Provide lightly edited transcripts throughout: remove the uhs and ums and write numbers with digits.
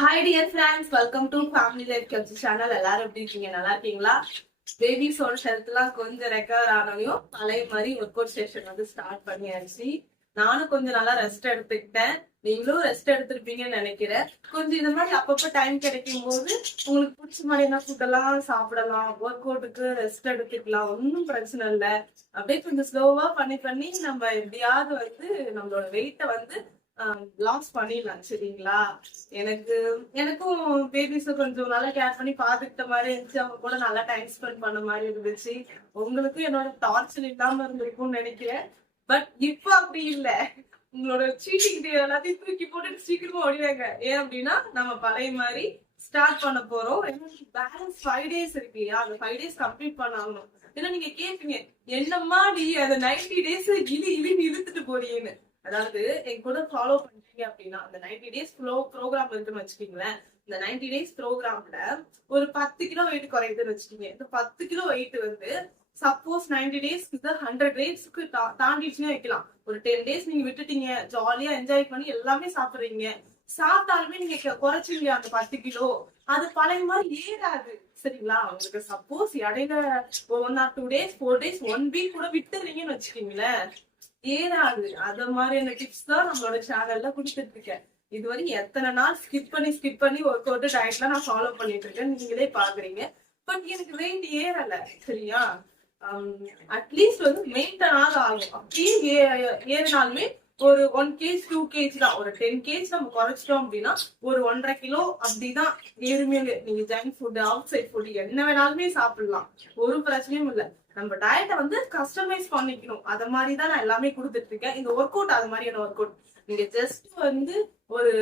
Hi dear friends, welcome to family life cups channel. எல்லாரும் எப்படி இருக்கீங்க? நல்லா இருக்கீங்களா? பேபிஸோட ஹெல்த்லாம் கொஞ்சம் ரெக்கவர் ஆனாலையும் பழைய மாதிரி ஒர்க் அவுட் செஷன் வந்து ஸ்டார்ட் பண்ணியாச்சு. நானும் கொஞ்சம் நல்லா ரெஸ்ட் எடுத்துக்கிட்டேன். நீங்களும் ரெஸ்ட் எடுத்திருப்பீங்கன்னு நினைக்கிறேன். கொஞ்சம் இந்த மாதிரி அப்பப்போ டைம் கிடைக்கும் போது உங்களுக்கு பிடிச்ச மாதிரியான ஃபுட்டெல்லாம் சாப்பிடலாம், ஒர்க் அவுட்டுக்கு ரெஸ்ட் எடுத்துக்கலாம், ஒன்றும் பிரச்சனை இல்லை. அப்படியே கொஞ்சம் ஸ்லோவா பண்ணி பண்ணி நம்ம எப்படியாவது வந்து நம்மளோட வெயிட்டை வந்து லாஸ் பண்ணிடலாம். சரிங்களா? எனக்கும் பேபிஸ கொஞ்சம் நல்லா கேர் பண்ணி பாத்துக்கிட்ட மாதிரி இருந்துச்சு. அவங்க கூட நல்லா டைம் ஸ்பெண்ட் பண்ண மாதிரி இருந்துச்சு. உங்களுக்கும் என்னோட டார்ச்சர் இல்லாம இருந்திருக்கும்னு நினைக்கிறேன். பட் இப்ப அப்படி இல்ல. உங்களோட சீட்டிங் டே எல்லாத்தையும் தூக்கி போட்டுட்டு சீக்கிரமா ஓடிவாங்க. ஏன் அப்படின்னா நம்ம பழைய மாதிரி ஸ்டார்ட் பண்ண போறோம். பேலன்ஸ் 5 days இருக்கு இல்லையா? அந்த 5 days கம்ப்ளீட் பண்ணாகணும். ஏன்னா நீங்க கேட்பீங்க, என்னம்மா நீ அந்த 90 days இழுன்னு இழுத்துட்டு போறீங்கன்னு. அதாவது என் கூட ஃபாலோ பண்றீங்க அப்படின்னா அந்த 90 days ப்ரோக்ராம் இருக்குன்னு வச்சுக்கீங்களேன். இந்த 90 days ப்ரோக்ராம்ல ஒரு 10 கிலோ வெயிட் குறையுதுன்னு வச்சுக்கீங்க. இந்த 10 கிலோ வெயிட் வந்து சப்போஸ் 90 டேஸ்க்கு 100 டேஸ்க்கு தாண்டிடுச்சுன்னா வைக்கலாம். ஒரு 10 days நீங்க விட்டுட்டீங்க, ஜாலியா என்ஜாய் பண்ணி எல்லாமே சாப்பிடுறீங்க. சாப்பிட்டாலுமே நீங்க குறைச்சிங்க அந்த 10 கிலோ, அது பழைய மாதிரி ஏறாது. சரிங்களா? உங்களுக்கு சப்போஸ் இடையில 1 or 2 days 4 days 1 week கூட விட்டுறீங்கன்னு வச்சுக்கீங்களேன், ஏறாது. அத மாதிரியான டிப்ஸ் தான் நம்மளோட சேனல்ல கொடுத்துட்டு இருக்கேன். இதுவரை எத்தனை நாள் ஸ்கிப் பண்ணி ஒர்க் அவுட் டயட்லாம் நான் ஃபாலோ பண்ணிட்டு இருக்கேன், நீங்களே பாக்குறீங்க. பட் எனக்கு வெயிட் ஏறல. சரியா? அட்லீஸ்ட் வந்து மெயின்டைன் ஆகும். அப்படியே ஏறினாலுமே ஒரு 1 kg 2 kg தான். ஒரு 10 kg நம்ம குறைச்சிட்டோம் அப்படின்னா ஒரு 1.5 கிலோ அப்படிதான் ஏறுமே. நீங்க junk food, outside food என்ன வேணாலுமே சாப்பிடலாம், ஒரு பிரச்சனையும் இல்லை. நம்ம டயட்டை வந்து கஸ்டமைஸ் பண்ணிக்கணும். அத மாதிரிதான் நான் எல்லாமே கொடுத்துட்டு இருக்கேன். இந்த ஒர்க் அவுட் அது மாதிரியான ஒர்க் அவுட் நீங்க ஜஸ்ட் வந்து ஒரு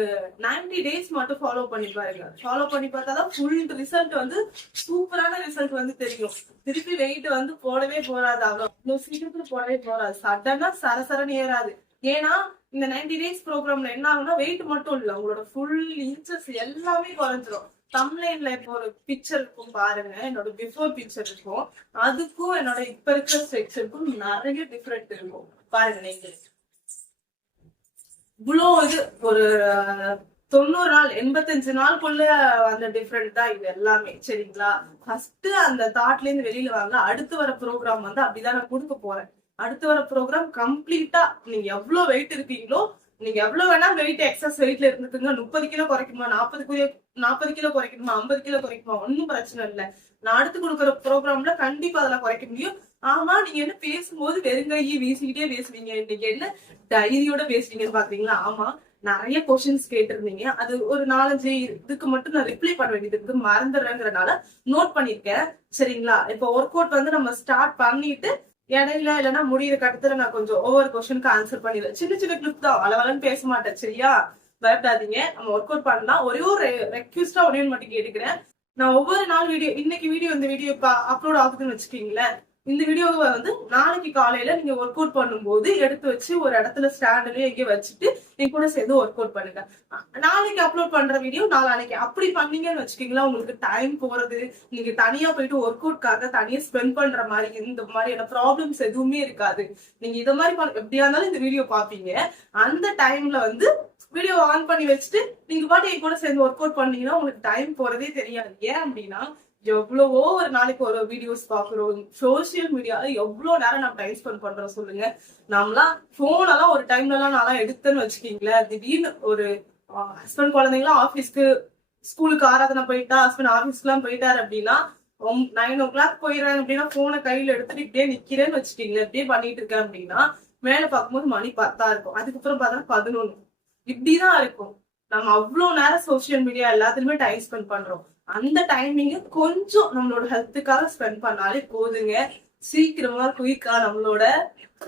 90 days மட்டும் ஃபாலோ பண்ணி பாருங்க. ஃபாலோ பண்ணி பார்த்தாதான் ஃபுல் ரிசல்ட் வந்து சூப்பரான ரிசல்ட் வந்து தெரியும். திருப்பி வெயிட் வந்து போடவே போறாது, அவ்வளவு சீக்கிரத்துல போடவே போறாது. சடனா சரசரன்னு ஏறாது. ஏன்னா இந்த 90 days ப்ரோக்ராம்ல என்ன ஆகும்னா வெயிட் மட்டும் இல்ல, உங்களோட ஃபுல் இன்ச்சஸ் எல்லாமே குறைஞ்சிரும். தம்ப்லைன்ல இப்போ ஒரு பிக்சர் இருக்கும் பாருங்க, என்னோட பிஃபோர் பிக்சர் இருக்கும், அதுக்கும் என்னோட இப்ப இருக்கிற ஸ்ட்ரக்சருக்கும் நிறைய டிஃபரெண்ட் இருக்கும். பாருங்க நீங்க இவ்வளோ இது ஒரு 90 நாள் 85 நாளுக்குள்ள அந்த டிஃபரெண்ட் தான் இது எல்லாமே. சரிங்களா? ஃபர்ஸ்ட் அந்த தாட்ல இருந்து வெளியில வாங்க. அடுத்து வர ப்ரோக்ராம் வந்து அப்படிதான் நான் கொடுக்க போறேன். அடுத்து வர ப்ரோக்ராம் கம்ப்ளீட்டா நீங்க எவ்வளவு வெயிட் இருக்கீங்களோ, நீங்க எவ்வளவு வேணா வெயிட் எக்ஸஸ் வெயிட்ல இருந்துக்குங்க. 30 கிலோ குறைக்கணுமா, 40 கிலோ குறைக்கணுமா, 50 கிலோ குறைக்கணுமா, ஒன்னும் பிரச்சனை இல்லை. நான் அடுத்து கொடுக்குற ப்ரோக்ராம்ல கண்டிப்பா அதெல்லாம் குறைக்க முடியும். ஆமா, நீங்க என்ன பேசும்போது வெறுங்கையை வீசிக்கிட்டே பேசுவீங்க, இன்னைக்கு என்ன டைரியோட பேசுறீங்கன்னு பாக்குறீங்களா? ஆமா, நிறைய கொஸ்டின்ஸ் கேட்டிருந்தீங்க. அது ஒரு 4-5 இதுக்கு மட்டும் நான் ரிப்ளை பண்ண வேண்டியது இருக்கு, மறந்துடுறேங்கிறனால நோட் பண்ணிருக்கேன். சரிங்களா? இப்போ ஒர்க் அவுட் வந்து நம்ம ஸ்டார்ட் பண்ணிட்டு இடையில இல்லைன்னா முடியிற கட்டத்துல நான் கொஞ்சம் ஒவ்வொரு கொஸ்டினுக்கு ஆன்சர் பண்ணிடுவேன். சின்ன சின்ன கிளிப் தான், அளவலன்னு பேச மாட்டேன். சரியா? பயப்படாதீங்க, நம்ம ஒர்க் அவுட் பண்ணலாம். ஒரே ஒரு ரெக்வஸ்டா ஒரே மட்டும் கேட்டுக்கிறேன். நான் ஒவ்வொரு நாள் வீடியோ, இன்னைக்கு வீடியோ இந்த வீடியோ அப்லோட் ஆகுதுன்னு வச்சுக்கீங்களேன். இந்த வீடியோவை வந்து நாளைக்கு காலையில நீங்க ஒர்க் அவுட் பண்ணும்போது எடுத்து வச்சு ஒரு இடத்துல ஸ்டாண்ட்லயே எங்கேயும் வச்சுட்டு நீங்க கூட சேர்ந்து ஒர்க் அவுட் பண்ணுங்க. நாளைக்கு அப்லோட் பண்ற வீடியோ நாளைக்கு அப்படி பண்ணீங்கன்னு வச்சுக்கீங்களா, உங்களுக்கு டைம் போறது, நீங்க தனியா போயிட்டு ஒர்க் அவுட்காக தனியா ஸ்பெண்ட் பண்ற மாதிரி இந்த மாதிரியான ப்ராப்ளம்ஸ் எதுவுமே இருக்காது. நீங்க இத மாதிரி எப்படியா இருந்தாலும் இந்த வீடியோ பாப்பீங்க. அந்த டைம்ல வந்து வீடியோ ஆன் பண்ணி வச்சுட்டு நீங்க பாட்டு என் கூட சேர்ந்து ஒர்க் அவுட் பண்ணீங்கன்னா உங்களுக்கு டைம் போறதே தெரியாது. ஏன் அப்படின்னா எவ்வளவோ ஒரு நாளைக்கு ஒரு வீடியோஸ் பாக்குறோம். சோசியல் மீடியால எவ்வளவு நேரம் நம்ம டைம் ஸ்பெண்ட் பண்றோம் சொல்லுங்க. நம்மளாம் போன் எல்லாம் ஒரு டைம்ல எல்லாம் நான் எடுத்தேன்னு வச்சுக்கீங்களேன். திடீர்னு ஒரு ஹஸ்பண்ட் குழந்தைங்களாம் ஆபீஸ்க்கு ஸ்கூலுக்கு ஆராதனை போயிட்டா, ஹஸ்பண்ட் ஆபீஸ்க்கு எல்லாம் போயிட்டாரு அப்படின்னா 9 o'clock போயிடுறாங்க அப்படின்னா போனை கையில எடுத்துட்டு இப்படியே நிக்கிறேன்னு வச்சுக்கீங்களேன். இப்படியே பண்ணிட்டு இருக்கேன் அப்படின்னா மேல பார்க்கும்போது மணி 10 இருக்கும். அதுக்கப்புறம் பார்த்தா 11 இப்படிதான் இருக்கும். நம்ம அவ்வளவு நேரம் சோசியல் மீடியா எல்லாத்துலயுமே டைம் ஸ்பெண்ட் பண்றோம். அந்த டைமிங்க கொஞ்சம் நம்மளோட ஹெல்த்துக்காக ஸ்பெண்ட் பண்ணாலே போதுங்க. சீக்கிரமா குயிக்கா நம்மளோட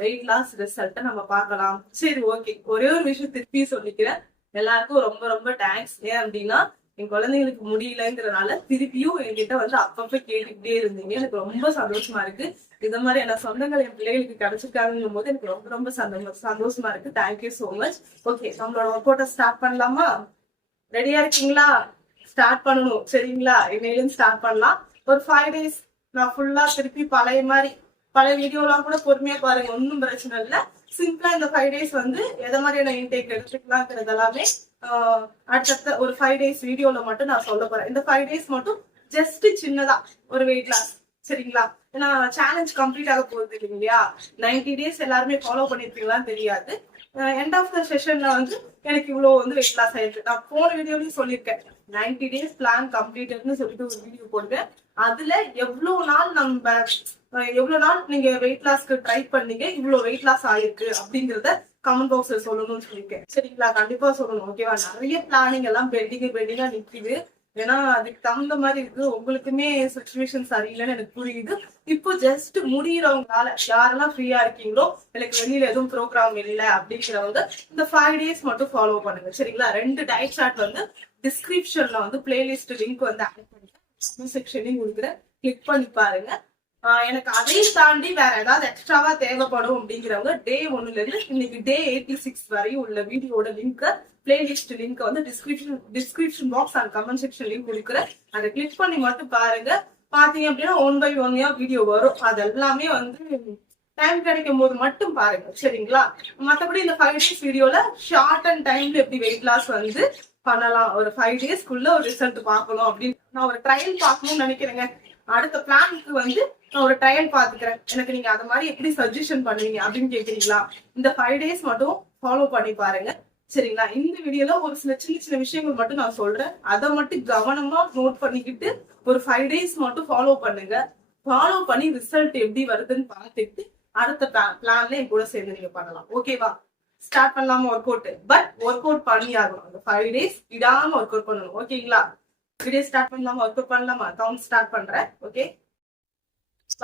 வெயிட் லாஸ் ரிசல்ட்டை நம்ம பார்க்கலாம். சரி, ஓகே, ஒரே ஒரு விஷயம் திருப்பி சொல்லிக்கிறேன். எல்லாருக்கும் ரொம்ப ரொம்ப தேங்க்ஸ். ஏன் அப்படின்னா என் குழந்தைங்களுக்கு முடியலங்கிறதுனால திருப்பியும் என்கிட்ட வந்து அப்பப்ப கேட்டுக்கிட்டே இருந்தீங்க. எனக்கு ரொம்ப சந்தோஷமா இருக்கு. இந்த மாதிரி என்ன சொந்தங்கள் என் பிள்ளைகளுக்கு கிடைச்சிருக்காங்கும் போது எனக்கு ரொம்ப ரொம்ப சந்தோஷமா இருக்கு. Thank you so much. ஓகே, நம்மளோட ஒர்க் அவுட்டை ஸ்டார்ட் பண்ணலாமா? ரெடியா இருக்கீங்களா? ஸ்டார்ட் பண்ணணும். சரிங்களா? இன்னையிலும் ஸ்டார்ட் பண்ணலாம். ஒரு 5 days நான் ஃபுல்லா திருப்பி பழைய வீடியோ எல்லாம் கூட பொறுமையா பாருங்க, ஒன்னும் பிரச்சனை இல்லை. சிம்பிளா இந்த 5 days வந்து எதை மாதிரியான இன்டேக் எடுத்துக்கலாங்கிறது எல்லாமே அடுத்த ஒரு 5 days வீடியோல மட்டும் நான் சொல்ல போறேன். இந்த 5 days மட்டும் ஜஸ்ட் சின்னதா ஒரு வெயிட் லாஸ். சரிங்களா? ஏன்னா சேலஞ்ச் கம்ப்ளீட் ஆக போகுது இல்லையா? 90 days எல்லாருமே ஃபாலோ பண்ணிருப்பீங்களான்னு தெரியாது. எண்ட் ஆஃப் த செஷன்ல வந்து எனக்கு இவ்வளவு வந்து வெயிட் லாஸ் ஆயிருக்கு. நான் போன வீடியோலயும் சொல்லியிருக்கேன். 90 days பிளான் கம்ப்ளீட்னு சொல்லிட்டு ஒரு வீடியோ போடுவேன். அதுல எவ்வளவு நாள் நீங்க வெயிட் லாஸ்க்கு ட்ரை பண்ணீங்க, இவ்வளவு வெயிட் லாஸ் ஆயிருக்கு அப்படிங்கறத கமெண்ட் பாக்ஸ்ல சொல்லணும்னு சொல்லியிருக்கேன். சரிங்களா? கண்டிப்பா சொல்லணும். ஓகேவா? நிறைய பிளானிங் எல்லாம் பெண்டிங்கா நிக்குது. ஏன்னா அதுக்கு தகுந்த மாதிரி இருக்கு. உங்களுக்குமே சுச்சுவேஷன் சரியில்லைன்னு எனக்கு புரியுது. இப்போ ஜஸ்ட் முடியறவங்களால யாரெல்லாம் ஃப்ரீயா இருக்கீங்களோ, எனக்கு வெளியில எதுவும் ப்ரோக்ராம் இல்லை அப்படிங்கிறவங்க இந்த 5 days மட்டும் ஃபாலோ பண்ணுங்க. சரிங்களா? 2 டயட் சார்ட் வந்து டிஸ்கிரிப்ஷன்ல வந்து பிளேலிஸ்ட் லிங்க் வந்து ஆட் பண்ணிருக்கேன். செக்ஷன்லயும் கொடுக்குறேன். கிளிக் பண்ணி பாருங்க. எனக்கு அதையும் தாண்டி வேற ஏதாவது எக்ஸ்ட்ராவா தேவைப்படும் அப்படிங்கிறவங்க டே 1ல இருந்து இன்னைக்கு டே 86 வரையும் உள்ள வீடியோட லிங்க் பிளேலிஸ்ட் லிங்க் வந்து description box and comment section link கொடுக்குறேன். அதை கிளிக் பண்ணி மட்டும் பாருங்க. பாத்தீங்க அப்படின்னா 1 by 1 வீடியோ வரும். அது எல்லாமே வந்து டைம் கிடைக்கும் போது மட்டும் பாருங்க. சரிங்களா? மற்றபடி இந்த 5 days வீடியோல ஷார்ட் அண்ட் டைம்ல எப்படி வெயிட் லாஸ் வந்து பண்ணலாம், ஒரு 5 daysக்குள்ள ஒரு ரிசல்ட் பார்க்கணும் அப்படின்னு நான் ஒரு ட்ரையல் பார்க்கணும்னு நினைக்கிறேங்க. அடுத்த பிளானுக்கு வந்து நான் ஒரு ட்ரையல் பாத்துக்கிறேன். எனக்கு நீங்க அது மாதிரி எப்படி சஜஷன் பண்ணுவீங்க அப்படின்னு கேக்குறீங்களா? இந்த 5 days மட்டும் ஃபாலோ பண்ணி பாருங்க. சரிங்களா? இந்த வீடியோல ஒரு சில சின்ன விஷயங்கள் மட்டும் நான் சொல்றேன். அதை மட்டும் கவனமா நோட் பண்ணிக்கிட்டு ஒரு 5 days மட்டும் ஃபாலோ பண்ணுங்க. ஃபாலோ பண்ணி ரிசல்ட் எப்படி வருதுன்னு பார்த்துட்டு அடுத்த பிளான்ல என் கூட சேர்ந்து நீங்க பண்ணலாம். ஓகேவா? ஸ்டார்ட் பண்ணலாமா work out? But work out பண்ணி ஆகணும். அந்த 5 days விடாம ஒர்க் அவுட் பண்ணணும். ஓகேங்களா? வீடியோ ஸ்டார்ட் பண்ணலாமா? ஒர்க் அவுட் பண்ணலாமா? கவுண்ட் ஸ்டார்ட் பண்றேன். ஓகே,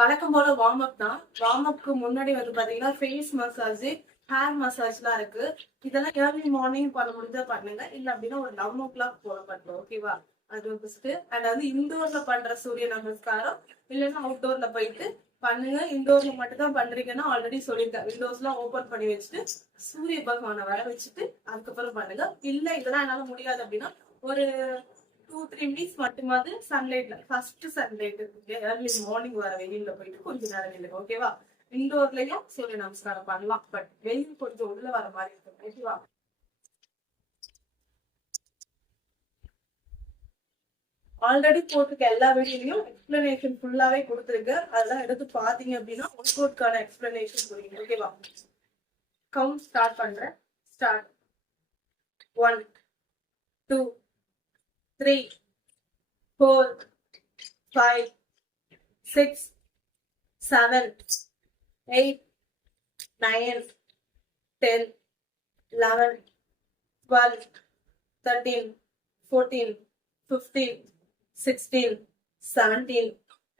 வழக்கம் போல வார்ம் அப் தான். வார்ம் அப்க்கு முன்னாடி வந்து பாத்தீங்கன்னா ஃபேஸ் மசாஜ், ஹேர் மசாஜ் எல்லாம் இருக்கு. இதெல்லாம் ஏர்லி மார்னிங் பண்ண முடிஞ்சா பண்ணுங்க. இல்ல அப்படின்னா ஒரு 11 o'clock போல பண்ணுங்க. ஓகேவா? அது ஃபர்ஸ்ட். அண்ட் வந்து இண்டோர்ல பண்ற சூரிய நமஸ்காரம் இல்லைன்னா அவுட்டோர்ல போயிட்டு பண்ணுங்க. இண்டோர்ல மட்டும் தான் பண்றீங்கன்னா ஆல்ரெடி சொல்லியிருக்கேன். விண்டோஸ் எல்லாம் ஓபன் பண்ணி வச்சுட்டு சூரிய பகவானை வர வச்சுட்டு அதுக்கப்புறம் பண்ணுங்க. இல்ல இதெல்லாம் என்னால முடியாது அப்படின்னா ஒரு 2-3 minutes மட்டுமாவது சன்லைட்ல ஃபர்ஸ்ட் சன்லைட் ஏர்லி மார்னிங் வர வெயில்ல போயிட்டு கொஞ்ச நேரம் நில்லுங்க. ஓகேவா? இண்டோர்லயும் சூரிய நமஸ்காரம் பண்ணலாம். பட் வெயில் கொஞ்சம் உள்ள வர மாதிரி இருக்கும். ஓகேவா? ஆல்ரெடி போட்டிருக்க எல்லா வீடியோலையும் எக்ஸ்பிளனேஷன் ஃபுல்லாவே கொடுத்துருக்கு. அதெல்லாம் எடுத்து பாத்தீங்க அப்படின்னா ஒர்க் அவுட்கான எக்ஸ்பிளனேஷன் புரியும். ஓகேவா? கவுண்ட் ஸ்டார்ட் பண்றேன். Start. 1 2 3 4 5 6 7 8 9 10 11 12 13 14 15 16 17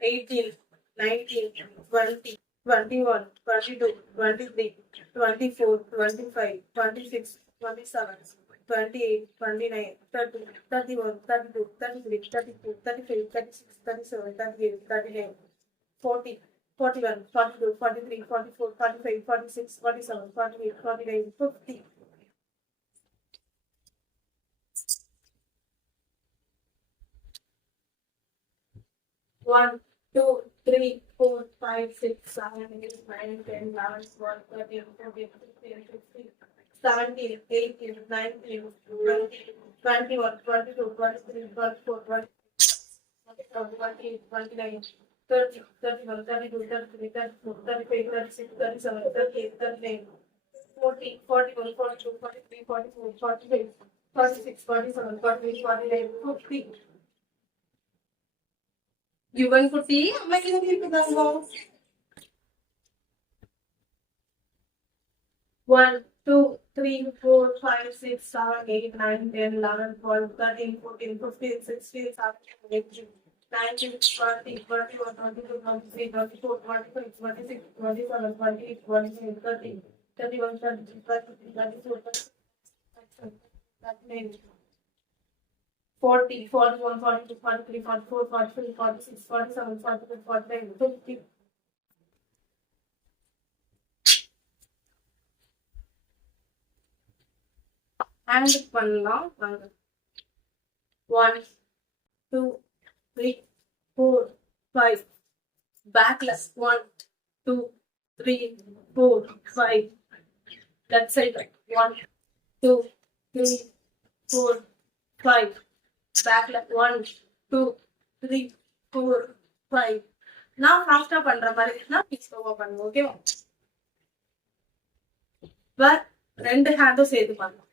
18 19 20 21 22 23 24 25 26 27 28, 29, 30, 31, 32, 33, 34, 35, 36, 37, 38, 39, 40, 41, 42, 43, 44, 45, 46, 47, 48, 49, 50. One, 2, 3, 4, 5, 6, 7, 8, 9, 10, 11, 12, 13, 14, 15, 16, 17, 18, 19, 20, 21, 22, 23, 24, 25, 28, 29, 30, 31, 32, 33, 34, 35, 36, 37, 38, 39, 40, 41, 42, 43, 44, 45, 46, 47, 48, 49, 50. You want to see? I'm making it to 1, 2, 3, 4, 5, 6, 7, 8, 9, 10, 11, 12, 13, 14, 15, 16, 17, 18, 19, 20, 21, 22, 23, 24, 25, 26, 27, 28, 29, 30, 31, 32, 33, 34, 39, 40, 41, 42, 43, 44, 45, 46, 47, 48, 49, 50. Hand பண்ணலாம். 1 2 3 4 5 பேக்ல 1 2 3 4 5 லெஃப்ட் சைடு 1 2 3 4 5 பேக்ல 1 2 3 4 5 நான் ஃபாஸ்டா பண்ற மாதிரி நான் ஸ்லோவா பண்ணுங்க ஓகேவா பட் ரெண்டு ஹேண்டும் சேர்த்து பண்ணலாம்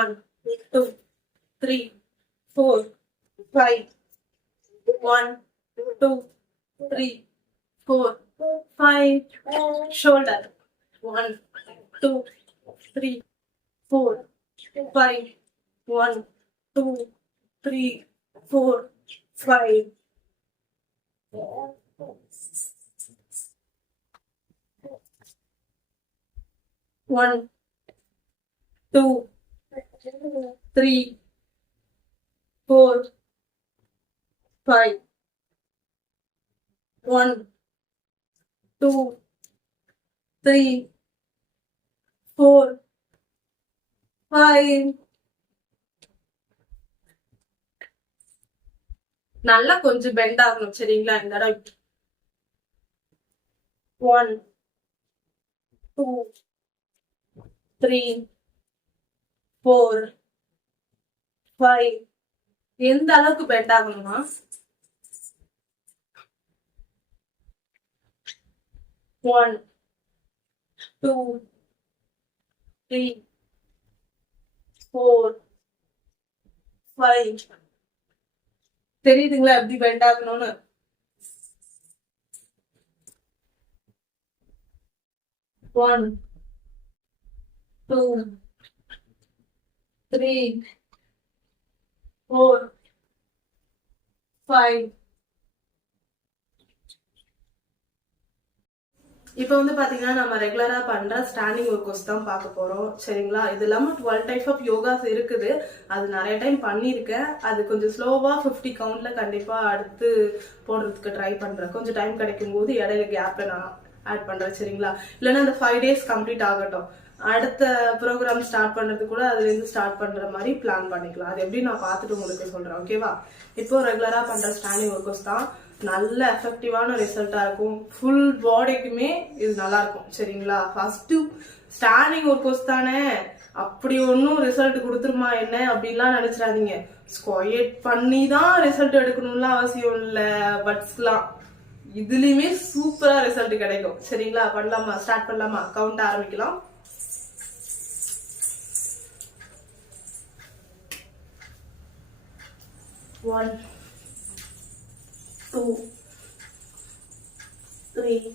1 2 3 4 5 1 2 3 4 5 shoulder 1 2 3 4 5 1 2 3 4 5 1 2 3 4 5 1 2 3 4 5 நல்லா கொஞ்சம் பெண்ட் ஆகணும் சரிங்களா இந்த இடம் 1 2 3 4 5 எந்த அளவுக்கு பெண்ட் ஆகணுமா 1 2 3 4 5 தெரியுதுங்களா எப்படி பெண்ட் ஆகணும்னு 1 2 3 4 5 இப்போ வந்து பாத்தீங்கன்னா நம்ம ரெகுலரா பண்ற ஸ்டாண்டிங் ஒர்க் தான் பார்க்க போறோம் சரிங்களா இது இல்லாம 12 டைப் ஆஃப் யோகாஸ் இருக்குது அது நிறைய டைம் பண்ணிருக்கேன் அது கொஞ்சம் ஸ்லோவா 50 கவுண்ட்ல கண்டிப்பா அடுத்து போடுறதுக்கு ட்ரை பண்றேன் கொஞ்சம் டைம் கிடைக்கும் போது இடையில கேப்ல நான் ஆட் பண்றேன் சரிங்களா இல்லைன்னா அந்த 5 days கம்ப்ளீட் ஆகட்டும் அடுத்த ப்ரோக்ராம் ஸ்டார்ட் பண்றது கூட அதுல இருந்து ஸ்டார்ட் பண்ற மாதிரி பிளான் பண்ணிக்கலாம் அது எப்படி நான் பார்த்துட்டு உங்களுக்கு சொல்றேன் ஓகேவா இப்போ ரெகுலரா பண்ற ஸ்டாண்டிங் ஒர்க்ஸ் தான் நல்ல எஃபெக்டிவான ரிசல்ட்டா இருக்கும் ஃபுல் பாடிக்குமே இது நல்லா இருக்கும் சரிங்களா ஃபர்ஸ்ட் ஸ்டாண்டிங் ஒர்க் தானே அப்படி ஒன்னும் ரிசல்ட் கொடுத்துருமா என்ன அப்படின்லாம் நினைச்சிடாதீங்க ஸ்கொயட் பண்ணி தான் ரிசல்ட் எடுக்கணும்லாம் அவசியம் இல்ல பட்ஸ்லாம் இதுலயுமே சூப்பரா ரிசல்ட் கிடைக்கும் சரிங்களா பண்ணலாமா ஸ்டார்ட் பண்ணலாமா கவுண்ட் ஆரம்பிக்கலாம் 1 2 3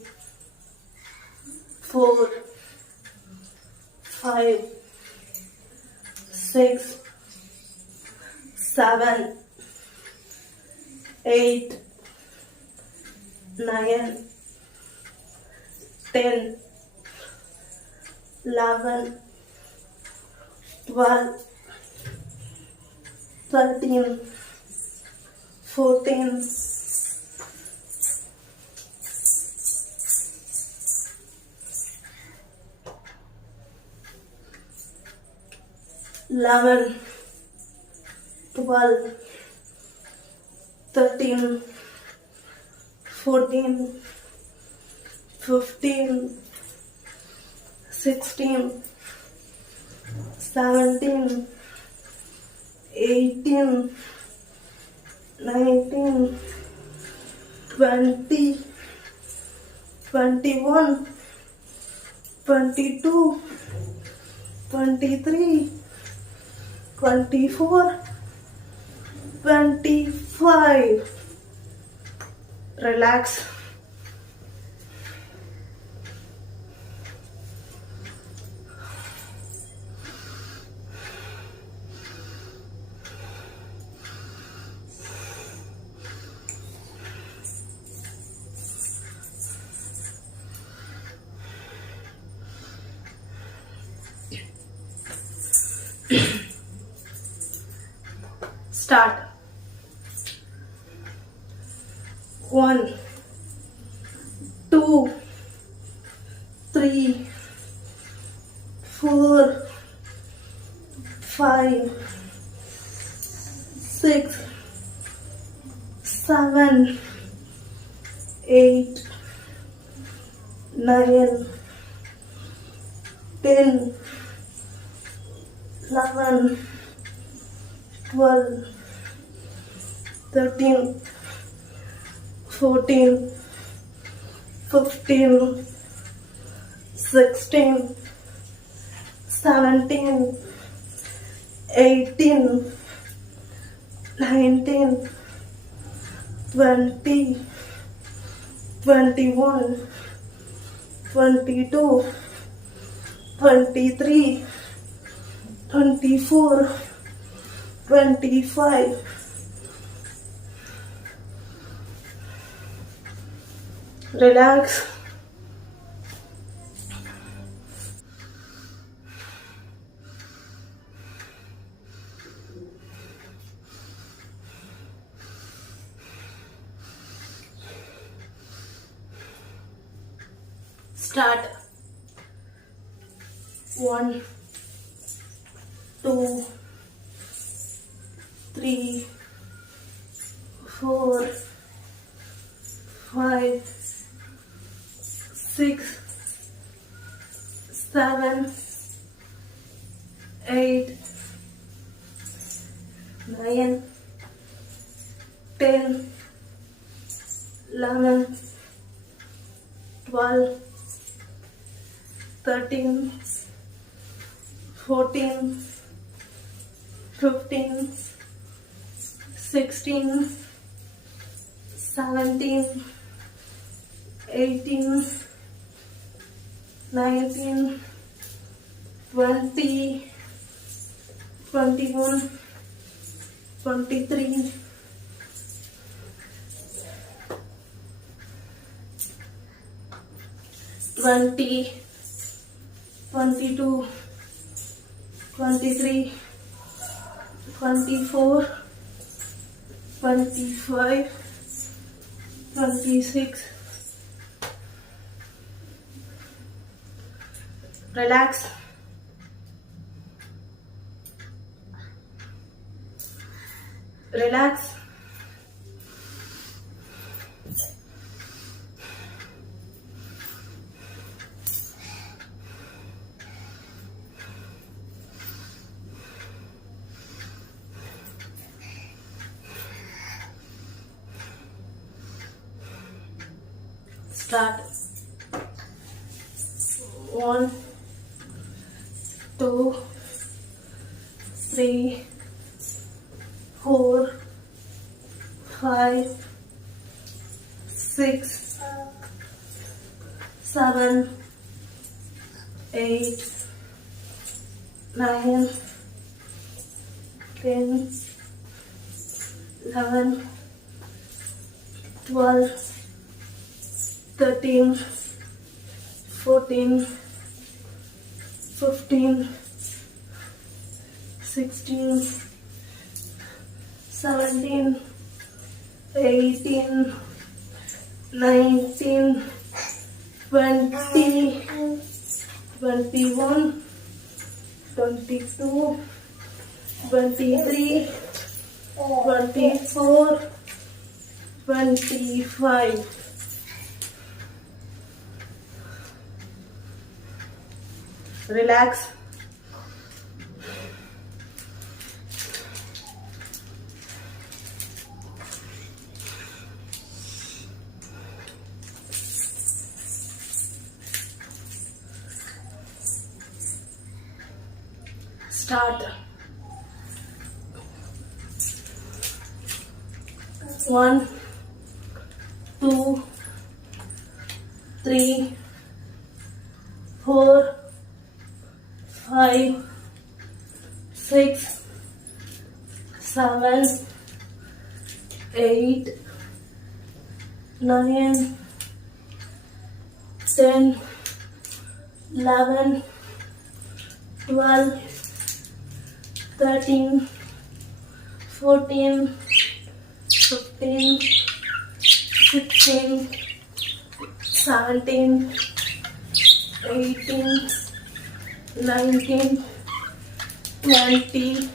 4 5 6 7 8 9 10 11 12 13 14 11 12 13 14 15 16 17 18 19 20 21 22 23 24 25 relax start 1 2 3 4 5 6 7 8 9 10 11 12, 13, 14, 15, 16, 17, 18, 19, 20, 21, 22, 23, 24, 25. Relax. Start. 1, 2, 3, 4, 5, 6, 7, 8, 9, 10, 11, 12, 13, 14, 15, 16, 17, 18, 19, 20, 21, 23, 20, 22, 23, 24, 25, 26. Relax. Relax. Start. 1, 2, 3, 4, 5, 6, 7, 8, 9, 10, 11, 12, 13, 14, 15, 16, 17, 18, 19, 20, 21, 22, 23, 24, 25. Relax. Start. 1, 2, 3, 4, 5, 6, 7, 8, 9, 10, 11, 12, 13, 14, 15, 16, 17, 18, 19, 20,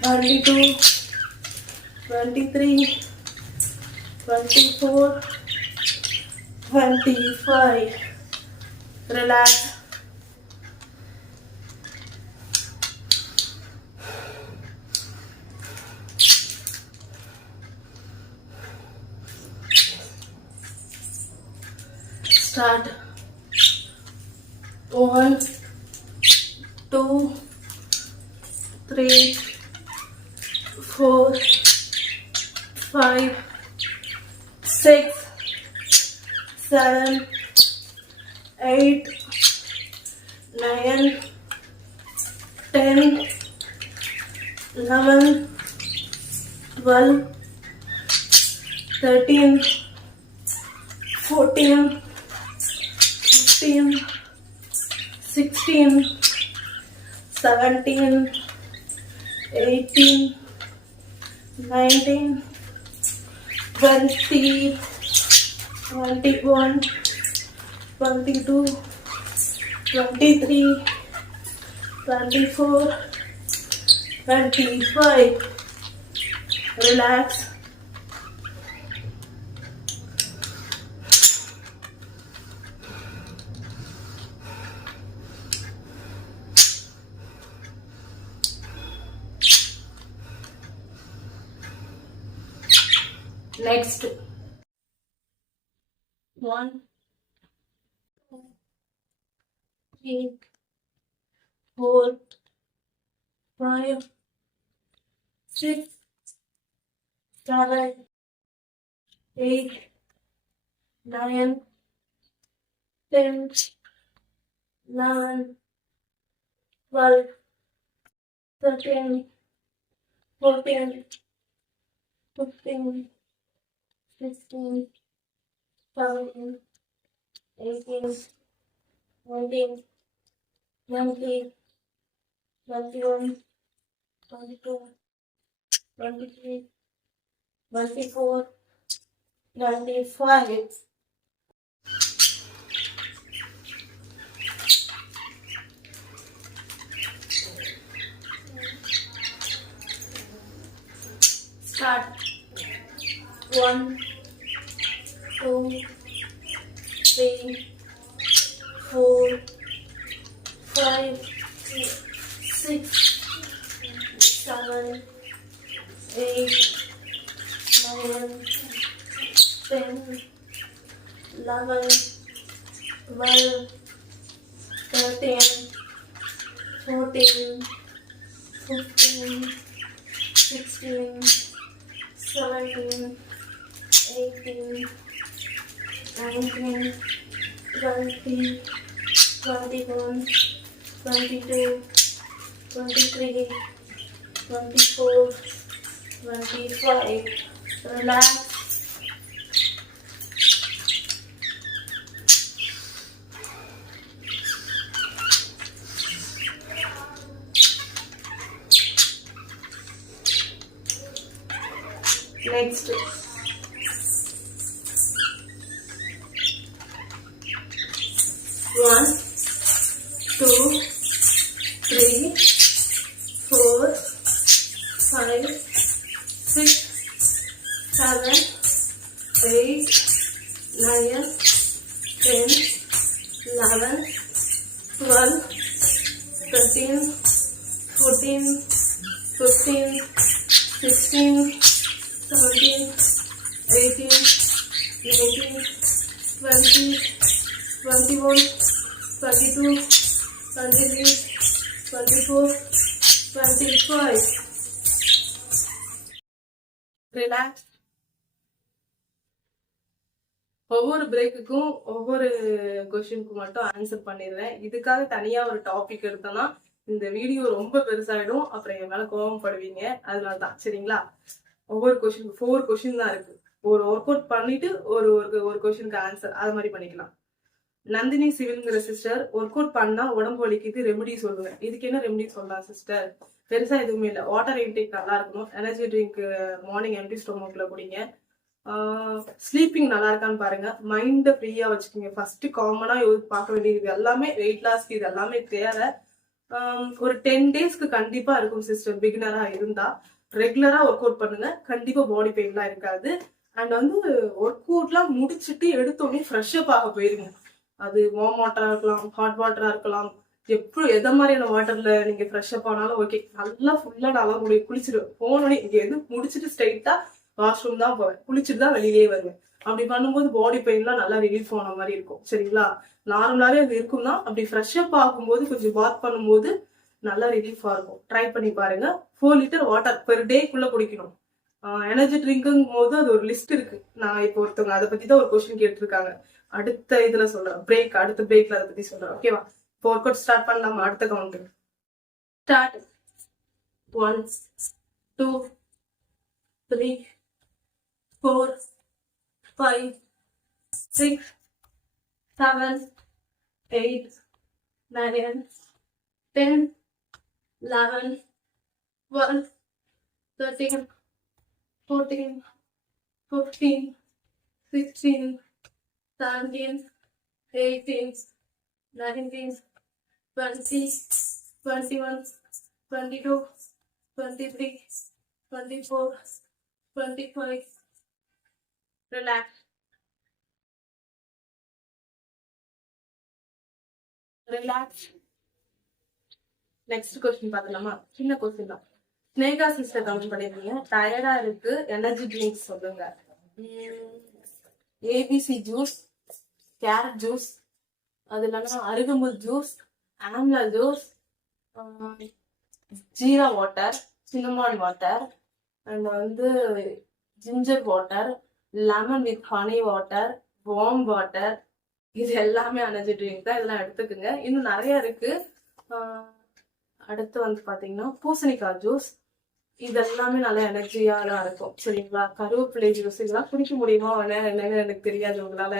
22, 23, 24, 25. Relax. Start. 1, 2, 3, 4, 5, 6, 7, 8, 9, 10, 11, 12, 13, 14, 15, 16, 17, 18, 19, 20, 21, 22, 23, 24, 25. Relax. Next. 1, 2, 3, 4, 5, 6, 7, 8, 9, 10, 11, 12, 13, 14, 15, 16, 17, 18, 19, 20, 21, 22, 23, 24, 25. Start. 1, 2, 3, 4, 5, 6, 7, 8, 9, 10, 11, 12, 13, 14, 15, 16, 17, 18, 19, 20, 21, 22, 23, 24, 25. Relax. Next. 1, 2, 3, 4, 5, 6, 7, 8, 9, 10, 11, 12, 13, 14, 15, 16, 17, 18, 19, 20, 21, 22, 23, 24, 25. Relax. ஒவ்வொரு பிரேக்குக்கும் ஒவ்வொரு கொஸ்டினுக்கு மட்டும் ஆன்சர் பண்ணிடுறேன். இதுக்காக தனியா ஒரு டாபிக் எடுத்தோம்னா இந்த வீடியோ ரொம்ப பெருசாயிடும். அப்புறம் என் மேல கோபப்படுவீங்க. அதனாலதான் சரிங்களா. ஒவ்வொரு கொஸ்டின் 4 கொஸ்டின் தான் இருக்கு. ஒரு ஒர்க் அவுட் பண்ணிட்டு ஒரு ஒரு கொஸ்டினுக்கு ஆன்சர் அது மாதிரி பண்ணிக்கலாம். நந்தினி சிவில்ங்கிற சிஸ்டர், ஒர்க் அவுட் பண்ணா உடம்பு வலிக்குது, ரெமெடி சொல்லுவேன். இதுக்கு என்ன ரெமெடி சொல்லலாம் சிஸ்டர்? பெருசா எதுவுமே இல்லை. வாட்டர் இன்டேக் நல்லா இருக்கணும். எனர்ஜி ட்ரிங்க் மார்னிங் எம்டி ஸ்டொமக்ல குடிங்க. ஸ்லீப்பிங் நல்லா இருக்கான்னு பாருங்க. மைண்ட ஃப்ரீயா வச்சுக்கோங்க. ஃபர்ஸ்ட் காமனா பார்க்க வேண்டியது எல்லாமே வெயிட் லாஸ்க்கு இது எல்லாமே தேவை. ஒரு 10 டேஸ்க்கு கண்டிப்பா இருக்கும் சிஸ்டர். பிகினரா இருந்தா ரெகுலரா ஒர்க் அவுட் பண்ணுங்க. கண்டிப்பா பாடி பெயின்லாம் இருக்காது. அண்ட் ஒர்க் அவுட்லாம் முடிச்சுட்டு எடுத்தோடனே ஃப்ரெஷ் அப் ஆக போயிருங்க. அது வார்ம் வாட்டரா இருக்கலாம், ஹாட் வாட்டரா இருக்கலாம். எதை மாதிரியான வாட்டர்ல நீங்க ஃப்ரெஷ் அப் ஆனாலும் ஓகே. நல்லா ஃபுல்லா நல்லா குளிச்சிடுவேன். போனோடனே இங்க எது முடிச்சுட்டு ஸ்ட்ரைட்டா வாஷ்ரூம் தான் போவேன். குளிச்சுட்டு தான் வெளியிலேயே வருவேன். அப்படி பண்ணும்போது பாடி பெயின்லாம் நல்லா ரிலீஃப் ஆன மாதிரி இருக்கும். சரிங்களா? நார்மலாவே அது இருக்கும்னா அப்படி ஃப்ரெஷ் அப் ஆகும்போது கொஞ்சம் பாத் பண்ணும்போது நல்லா ரிலீஃபா இருக்கும். ட்ரை பண்ணி பாருங்க. 4 லிட்டர் வாட்டர் பெர் டேக்குள்ள குடிக்கணும். எனர்ஜி ட்ரிங்க்குங்கும் போது அது ஒரு லிஸ்ட் இருக்கு. நான் இப்போ ஒருத்தவங்க அதை பத்தி தான் ஒரு கொஸ்டின் கேட்டிருக்காங்க. அடுத்த இதுல சொல்றேன். அடுத்த பிரேக்ல அதை பத்தி சொல்றேன். ஓகேவா? இப்போ ஒர்க் அவுட் ஸ்டார்ட் பண்ணலாமா? அடுத்த count start. 1 2 3 4 5 6 7 8 9 10 11 12 13 14 15 16 17 18 19 20 21 22 23 24 25. Relax. Next question பாத்துலாமா? சின்ன கொஸ்டின் தான். ஸ்னேகா சிஸ்டர் கமெண்ட் பண்ணிருக்கீங்க. டயர்டா இருக்கு, எனர்ஜி ட்ரிங்க்ஸ் சொல்லுங்க. ஏபிசி ஜூஸ், கேரட் ஜூஸ், அது இல்லைன்னா அருகம்புல் juice, amla juice, jeera water, cinnamon water, and ginger water, lemon with honey water, warm water, இது எல்லாமே எனர்ஜி ட்ரிங்க் தான். இதெல்லாம் எடுத்துக்குங்க. இன்னும் நிறைய இருக்கு. அடுத்து பாத்தீங்கன்னா பூசணிக்காய் ஜூஸ், இது எல்லாமே நல்ல எனர்ஜியா தான் இருக்கும். சரிங்களா? கருவேப்பிலை ஜூஸ், இதெல்லாம் குடிக்க முடியுமா என்னன்னு எனக்கு தெரியாது உங்களால.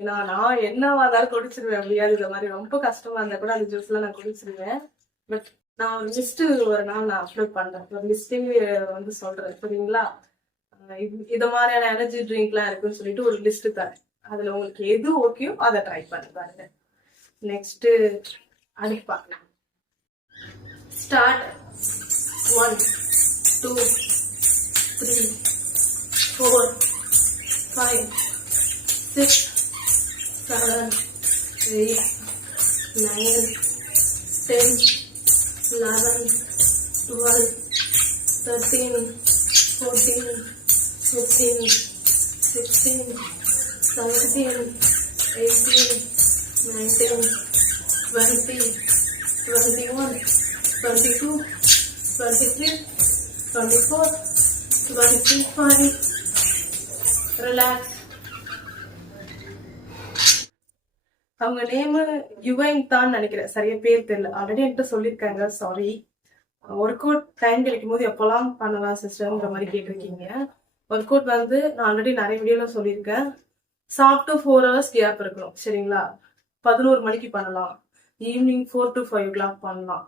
ஏன்னா நான் என்னவா இருந்தாலும் குடிச்சிருவேன். முடியாது, இந்த மாதிரி ரொம்ப கஷ்டமா இருந்தா கூட அந்த ஜூஸ் எல்லாம் நான் குடிச்சிருவேன். பட் நான் ஒரு லிஸ்ட் ஒரு நாள் நான் அப்லோட் பண்றேன். ஒரு லிஸ்டே சொல்றேன். சரிங்களா? இது மாதிரியான எனர்ஜி ட்ரிங்க் எல்லாம் இருக்குன்னு சொல்லிட்டு ஒரு லிஸ்ட் தரேன். அதுல உங்களுக்கு எது ஓகேயோ அதை ட்ரை பண்ணி பாருங்க. நெக்ஸ்ட் அடுத்து பார்க்கலாம். ஸ்டார்ட். 1 2 3 4 5 6 7 8 9 10 11 12 13 14 15 16 17 18 19 20 21 22 23 24 25. ரிலாக்ஸ். அவங்க நேம் யுவைன் தான் நினைக்கிறேன். சரியா பேர் தெரியல. ஆல்ரெடி என்கிட்ட சொல்லியிருக்காங்க. சாரி. ஒர்க் அவுட் டைம் கிடைக்கும் போது எப்பெல்லாம் பண்ணலாம் சிஸ்டர்ங்கிற மாதிரி கேட்டிருக்கீங்க. ஒர்க் அவுட் நான் ஆல்ரெடி நிறைய வீடியோல சொல்லியிருக்கேன். சாப்பிட்டு 4 hours கேப் இருக்கணும். சரிங்களா? 11 மணிக்கு பண்ணலாம். ஈவினிங் 4 to 5 o'clock பண்ணலாம்.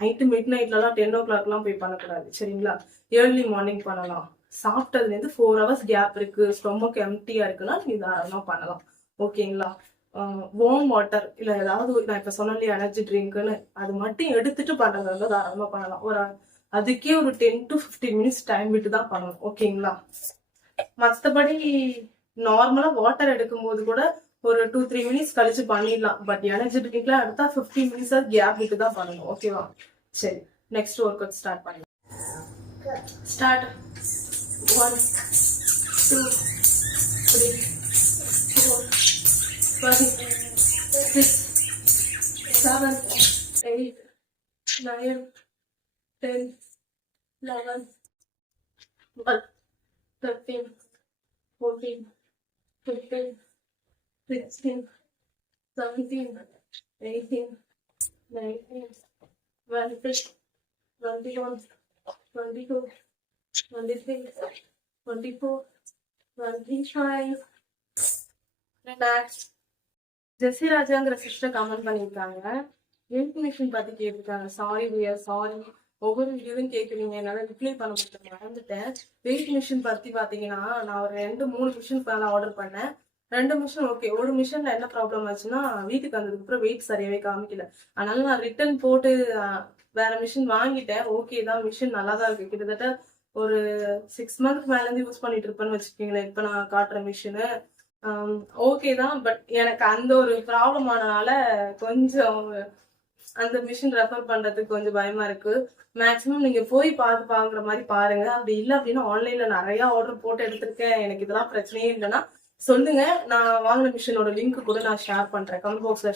நைட்டு மிட் நைட்லாம் 10 o'clockலாம் போய் பண்ணக்கூடாது. சரிங்களா? ஏர்லி மார்னிங் பண்ணலாம். சாப்பிட்டதுலேருந்து 4 hours கேப் இருக்கு, ஸ்டொமக் எம்டியா இருக்குன்னா நீங்க தாராளமா பண்ணலாம். ஓகேங்களா? வார்ம் வாட்டர் இல்ல ஏதாவது நான் இப்ப சொன்னேன் எனர்ஜி ட்ரிங்க்னு, அது மட்டும் எடுத்துட்டு பண்றதா இருந்தா தாராளமா பண்ணலாம். அதுக்கே ஒரு 10 to 15 minutes டைம் விட்டு தான் பண்ணணும். ஓகேங்களா? மற்றபடி நார்மலா வாட்டர் எடுக்கும் போது கூட ஒரு 2-3 minutes கழிச்சு பண்ணிடலாம். பட் எனர்ஜி ட்ரிங்க்லாம் எடுத்தா 15 minutes கேப் விட்டு தான் பண்ணணும். ஓகேவா? சரி, நெக்ஸ்ட் ஒர்க் அவுட் ஸ்டார்ட் பண்ணலாம். ஸ்டார்ட். 1 2 3 4 5 6 7 8 9 10 11 12 13 14 15 16 17 18 19 20 21 22 23 24 25. ரிலாக்ஸ். ஜெசி ராஜாங்கிற சிஸ்டர் கமெண்ட் பண்ணியிருக்காங்க. வெயிட் மிஷின் பத்தி கேட்டிருக்காங்க. Sorry dear, sorry. ஒவ்வொரு வீடியோவும் கேட்குறீங்க, என்னால ரிப்ளை பண்ண முடியல, மறந்துட்டேன். வெயிட் மிஷின் பத்தி பாத்தீங்கன்னா நான் ஒரு 2-3 மிஷின் ஆர்டர் பண்ணேன். 2 மிஷின் ஓகே. ஒரு மிஷின்ல என்ன ப்ராப்ளம் ஆச்சுன்னா வீட்டுக்கு வந்ததுக்கு அப்புறம் வெயிட் சரியாவே காமிக்கல. அதனால நான் ரிட்டர்ன் போட்டு வேற மிஷின் வாங்கிட்டேன். ஓகே தான், மிஷின் நல்லா தான் இருக்கு. கிட்டத்தட்ட ஒரு 6 months மேல இருந்து யூஸ் பண்ணிட்டு இருப்பேன்னு வச்சுக்கீங்களேன். இப்ப நான் காட்டுற மிஷினு ஓகே தான். பட் எனக்கு அந்த ஒரு ப்ராப்ளம் ஆனனால கொஞ்சம் அந்த மிஷின் ரெஃபர் பண்றதுக்கு கொஞ்சம் பயமா இருக்கு. மேக்சிமம் நீங்க போய் பார்த்து வாங்குற மாதிரி பாருங்க. அப்படி இல்லை அப்படின்னா ஆன்லைன்ல நிறைய ஆர்டர் போட்டு எடுத்திருக்கேன். எனக்கு இதெல்லாம் பிரச்சனையே இல்லைன்னா சொல்லுங்க. நான் வாங்கின மிஷினோட லிங்க் கூட நான் ஷேர் பண்றேன். கமெண்ட் பாக்ஸ்ல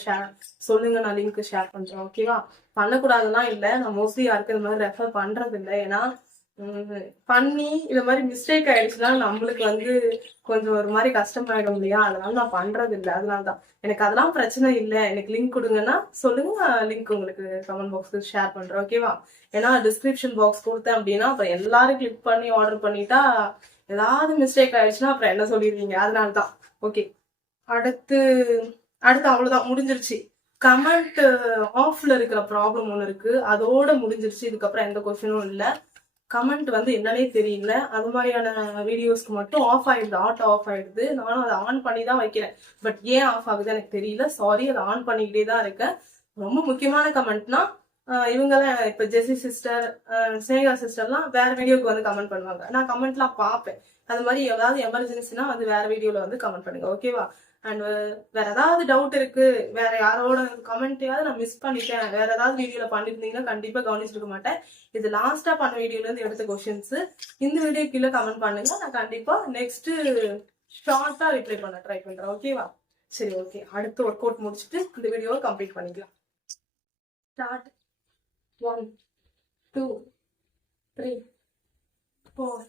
சொல்லுங்க, நான் லிங்க் ஷேர் பண்றேன். ஓகேவா? பண்ணக்கூடாதுன்னா இல்ல, நான் மோஸ்ட்லி யாருக்கு இந்த மாதிரி ரெஃபர் பண்றது இல்லை. ஏன்னா பண்ணி இந்த மாதிரி மிஸ்டேக் ஆயிடுச்சுன்னா நம்மளுக்கு கொஞ்சம் ஒரு மாதிரி கஷ்டமாயிடும் இல்லையா? அதனால நான் பண்றது இல்லை. அதனாலதான் எனக்கு அதெல்லாம் பிரச்சனை இல்லை. எனக்கு லிங்க் கொடுங்கன்னா சொல்லுங்க, நான் லிங்க் உங்களுக்கு கமெண்ட் பாக்ஸ்ல ஷேர் பண்றேன். ஓகேவா? ஏன்னா டிஸ்கிரிப்ஷன் பாக்ஸ் கொடுத்தேன் அப்படின்னா அப்புறம் எல்லாரும் கிளிக் பண்ணி ஆர்டர் பண்ணிட்டா ஏதாவது மிஸ்டேக் ஆயிடுச்சுன்னா அப்புறம் என்ன சொல்லிடுவீங்க? அதனாலதான். ஓகே, அடுத்து அடுத்து அவ்வளவுதான், முடிஞ்சிருச்சு. கமெண்ட் ஆஃப்ல இருக்கிற ப்ராப்ளம் ஒண்ணு இருக்கு, அதோட முடிஞ்சிருச்சு. இதுக்கப்புறம் எந்த கொஸ்டினும் இல்ல. கமெண்ட் என்னன்னே தெரியல. அது மாதிரியான வீடியோஸ்க்கு மட்டும் ஆஃப் ஆயிடுது, ஆட்டோ ஆஃப் ஆயிடுது. நானும் அதை ஆன் பண்ணி தான் வைக்கிறேன். பட் ஏன் ஆஃப் ஆகுது எனக்கு தெரியல. சாரி, அதை ஆன் பண்ணிக்கிட்டே தான் இருக்கேன். ரொம்ப முக்கியமான கமெண்ட்னா இவங்கெல்லாம் இப்ப ஜெசி சிஸ்டர், ஸ்னேகா சிஸ்டர்லாம் வேற வீடியோக்கு கமெண்ட் பண்ணுவாங்க. நான் கமெண்ட்லாம் பார்ப்பேன். அது மாதிரி ஏதாவது எமர்ஜென்சினா வேற வீடியோல கமெண்ட் பண்ணுங்க. ஓகேவா? அண்ட் வேற ஏதாவது டவுட் இருக்கு, வேற யாரோட கமெண்ட்டையாவது நான் மிஸ் பண்ணிட்டேன், வேற ஏதாவது வீடியோல பண்ணிருந்தீங்கன்னா கண்டிப்பா கவனிச்சிருக்க மாட்டேன். இது லாஸ்டா பண்ண வீடியோல இருந்து எடுத்த கொஸ்டின்ஸ். இந்த வீடியோ கீழே கமெண்ட் பண்ணுங்க, நான் கண்டிப்பா நெக்ஸ்ட் ஷார்ட்டா ரிப்ளை பண்ண ட்ரை பண்றேன். ஓகேவா? சரி, ஓகே. அடுத்து ஒர்க் அவுட் முடிச்சுட்டு இந்த வீடியோவை கம்ப்ளீட் பண்ணிக்கலாம். Start. 1 2 3 4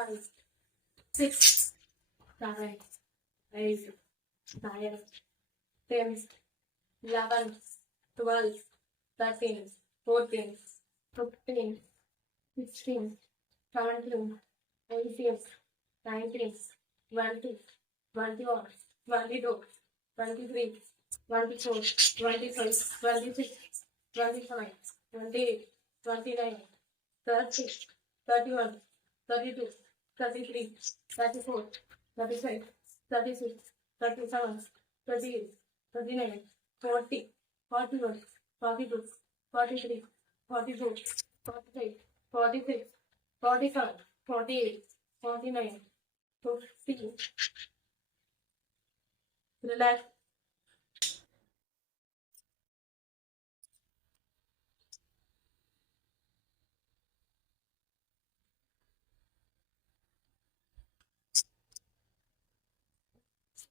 5 6 7 8 9 10 11 12 13 14 15 16 17 18 19 20 21 22 23 24 25 26 27 28 29 30 31 32 33 34 35 36 37 38 39 40 41 42 43 44 45 46 47 48 49 50. Relax.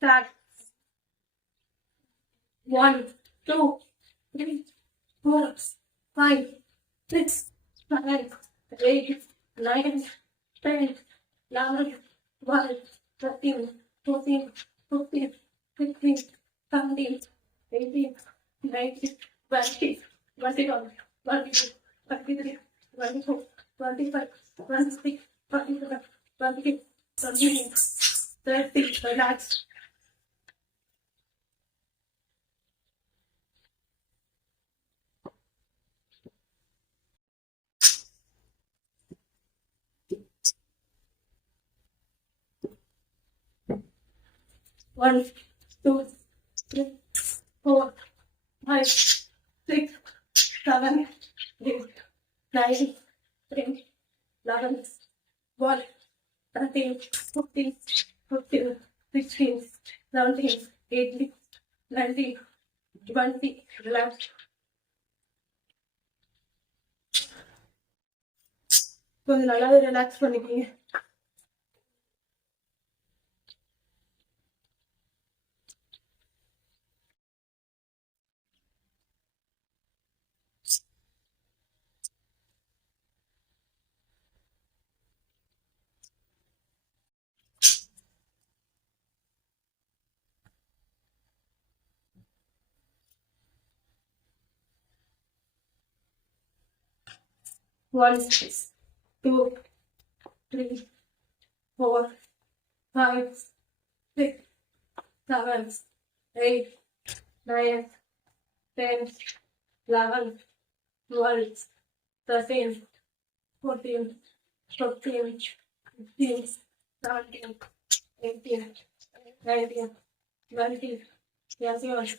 Start. 1 2 3 4 5 6 7 8 9 10 11 12 13 14 15 16 17 18 19 20 21 22 23 24 25 26 27 28 29 30. Relax. One, two, three, 4, 5, 6, 7, 8, 9, 10, 11, 12, 13, 14, 15, 16, 17, 18, 19, 20. Relax. கொஞ்சம் நல்லாவே relax பண்ணிக்கீங்க. One, 2, 3, 4, 5, 6, 7, 8, 9, 10, 11, 12, 13, 14, 15, 16, 17, 18, 19, 20, 21,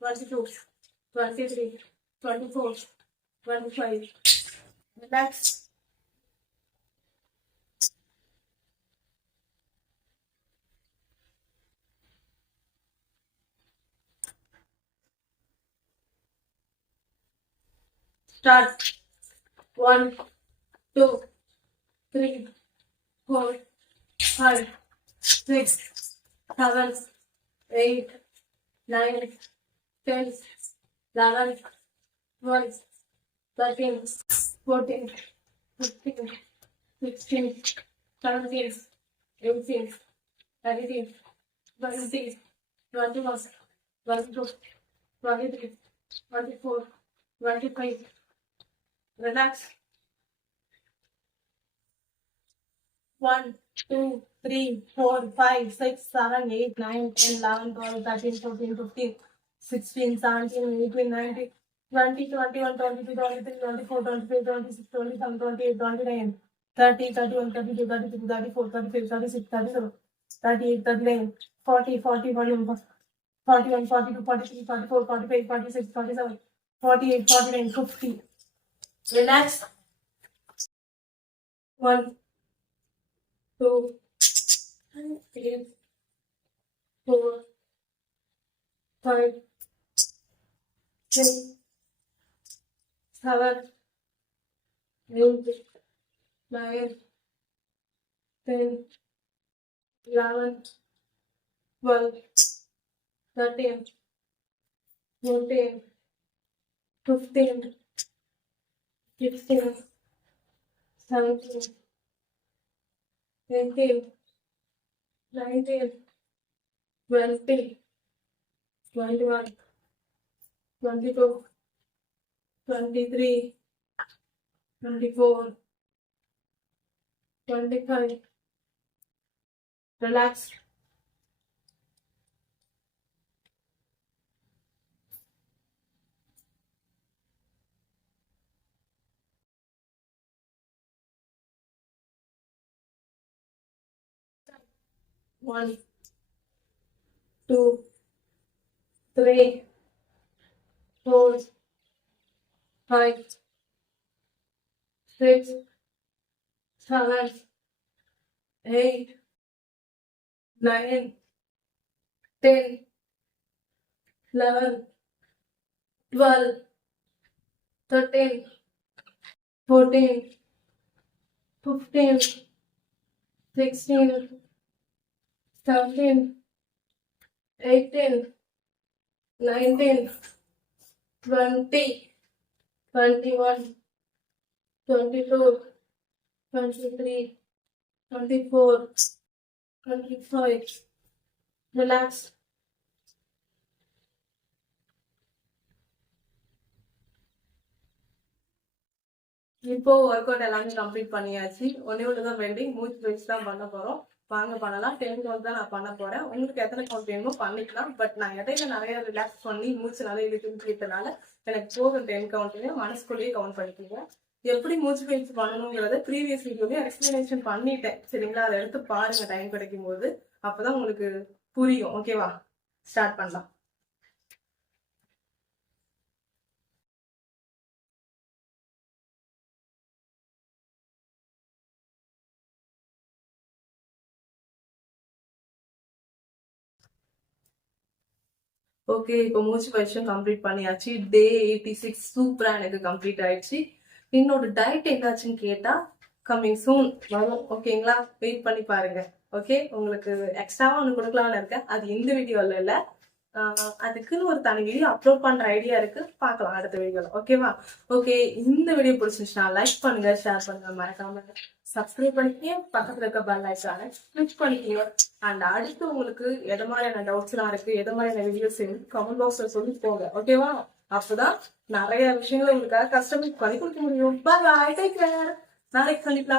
22, 23, 24, 25. Relax. Start. 1, 2, 3, 4, 5, 6, 7, 8, 9, 10, 11, 12, 13, 14, 15, 16, 17, 18, 19, 20, 21, 22, 23, 24, 25. Relax. 1, 2, 3, 4, 5, 6, 7, 8, 9, 10, 11, 12, 13, 14, 15, 16, 17, 18, 19, 20, 21, 22, 23, 24, 25, 26, 27, 28, 29, 30, 31, 32, 33, 34, 35, 36, 37, 38, 39, 40, 41, 41, 42, 43, 44, 45, 46, 47, 48, 49, 50. Relax. 1, 2, 3, 4, 5, 6, 7, 8, 9, 10, 11, 12, 13, 14, 15, 16, 17, 18, 19, 20, 21, 22, 23, 24, 25. Relax. One, 2, 3, 4, 5, 6, 7, 8, 9, 10, 11, 12, 13, 14, 15, 16, 17, 18, 19, 20, 21, 22, 23, 24, 25. Relax. இப்போ ஒர்க் அவுட் எல்லாமே கம்ப்ளீட் பண்ணியாச்சு. ஒன்னே ஒண்ணுதான் பெண்டிங். மூச்சு பயிற்சி தான் பண்ண போறோம். வாங்க பண்ணலாம். 10 கவுண்ட் தான் நான் பண்ண போறேன். உங்களுக்கு எத்தனை கவுண்ட் வேணுமோ பண்ணிக்கலாம். பட் நான் இடையில நிறைய ரிலாக்ஸ் பண்ணி மூச்சு நிறைய இழுத்துக்கிட்டனால எனக்கு போதும் 10 கவுண்ட்டுமே மனசுக்குள்ளேயே கவுண்ட் பண்ணிக்கோங்க. எப்படி மூச்சு பயிற்சி பண்ணணுங்கிறத ப்ரீவியஸ் வீடியோலயே எக்ஸ்பிளனேஷன் பண்ணிட்டேன். சரிங்களா? அதை எடுத்து பாருங்க டைம் கிடைக்கும் போது. அப்பதான் உங்களுக்கு புரியும். ஓகேவா? ஸ்டார்ட் பண்ணலாம். ஓகே, இப்போ மூச்சு பயிற்சியும் கம்ப்ளீட் பண்ணியாச்சு. டே 86 சூப்பரா எனக்கு கம்ப்ளீட் ஆயிடுச்சு. என்னோட டயட் என்னாச்சுன்னு கேட்டா கம்மிங் சூன் வரும். ஓகேங்களா? வெயிட் பண்ணி பாருங்க. ஓகே, உங்களுக்கு எக்ஸ்ட்ராவா ஒன்று கொடுக்கலாம்னு இருக்கேன். அது இந்த வீடியோல இல்ல, அதுக்குன்னு ஒரு தனி வீடியோ அப்லோட் பண்ற ஐடியா இருக்கு. பார்க்கலாம் அடுத்த வீடியோல. ஓகேவா? ஓகே, இந்த வீடியோ பிடிச்சிருந்துச்சுன்னா லைக் பண்ணுங்க, ஷேர் பண்ணுங்க, மறக்காம சப்ஸ்கிரைப் பண்ணிக்கங்க. பக்கத்துல இருக்க பெல் ஐகானை கிளிக் பண்ணிக்கங்க. அண்ட் அடுத்து உங்களுக்கு எது மாதிரியான டவுட்ஸ் எல்லாம் இருக்கு, எது மாதிரியான வீடியோஸ் கமெண்ட் பாக்ஸ்ல சொல்லி போங்க. ஓகேவா? அப்பதான் நிறைய விஷயங்கள் உங்களுக்காக கஸ்டமைஸ் பண்ணி கொடுக்க முடியும். பாய், டேக் கேர். நாளைக்கு சந்திக்கலாம்.